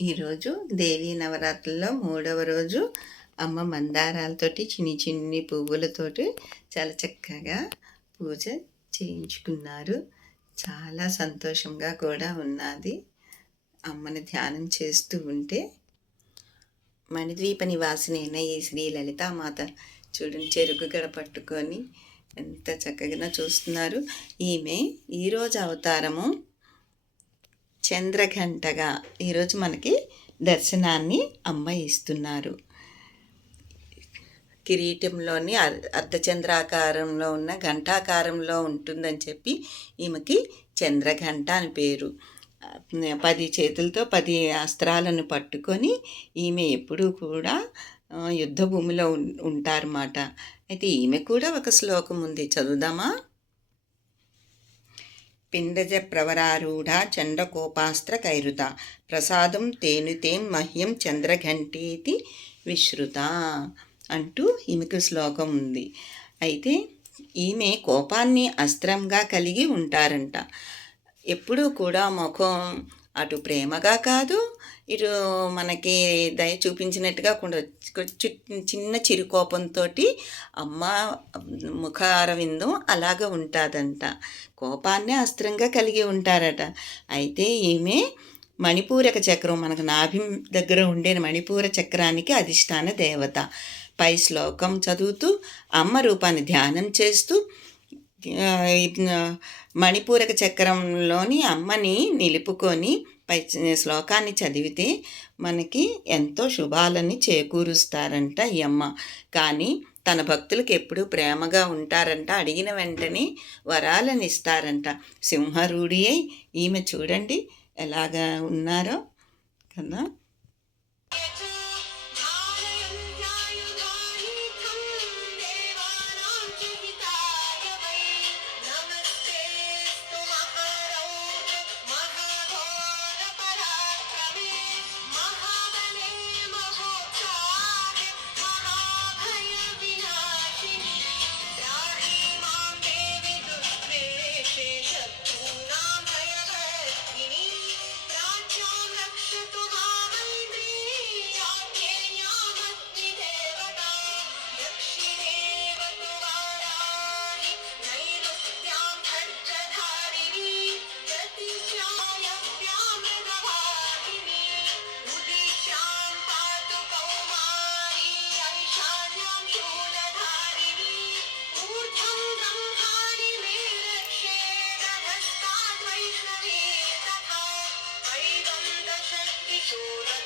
ఈరోజు దేవీ నవరాత్రుల్లో మూడవ రోజు అమ్మ మందారాలతోటి చిన్ని చిన్ని పువ్వులతోటి చాలా చక్కగా పూజ చేయించుకున్నారు. చాలా సంతోషంగా కూడా ఉన్నది. అమ్మని ధ్యానం చేస్తూ ఉంటే మణిద్వీప నివాసినైన ఈ శ్రీ లలితామాత చూడండి చెరుకు గడ పట్టుకొని ఎంత చక్కగా చూస్తున్నారు. ఈమె ఈరోజు అవతారము చంద్రఘంటగా ఈరోజు మనకి దర్శనాన్ని అమ్మ ఇస్తున్నారు. కిరీటంలోని అర్- అర్ధచంద్రాకారంలో ఉన్న ఘంటాకారంలో ఉంటుందని చెప్పి ఈమెకి చంద్రఘంట అని పేరు. పది చేతులతో పది అస్త్రాలను పట్టుకొని ఈమె ఎప్పుడూ కూడా యుద్ధభూమిలో ఉంటారన్నమాట. అయితే ఈమె కూడా ఒక శ్లోకం ఉంది. చదువుదామా? పిండజ ప్రవరారూఢ చండకోపాస్త్ర కైరుత. ప్రసాదం తేనుతేం మహ్యం చంద్రఘంటేతి విశ్రుత అంటూ ఈమెకు శ్లోకం ఉంది. అయితే ఈమె కోపాన్ని అస్త్రంగా కలిగి ఉంటారంట. ఎప్పుడూ కూడా ముఖం అటు ప్రేమగా కాదు ఇటు మనకి దయ చూపించినట్టుగా చిన్న చిరుకోపంతో అమ్మ ముఖ అరవిందం అలాగ ఉంటుందంట. కోపాన్నే అస్త్రంగా కలిగి ఉంటారట. అయితే ఈమె మణిపూరక చక్రం మనకు నాభి దగ్గర ఉండే మణిపూర చక్రానికి అధిష్టాన దేవత. పై శ్లోకం చదువుతూ అమ్మ రూపాన్ని ధ్యానం చేస్తూ మణిపూరక చక్రంలోని అమ్మని నిలుపుకొని పై శ్లోకాన్ని చదివితే మనకి ఎంతో శుభాలని చేకూరుస్తారంట ఈ అమ్మ. కానీ తన భక్తులకు ఎప్పుడూ ప్రేమగా ఉంటారంట. అడిగిన వెంటనే వరాలను ఇస్తారంట. సింహరూఢి అయి ఈమె చూడండి ఎలాగా ఉన్నారో కదా. show.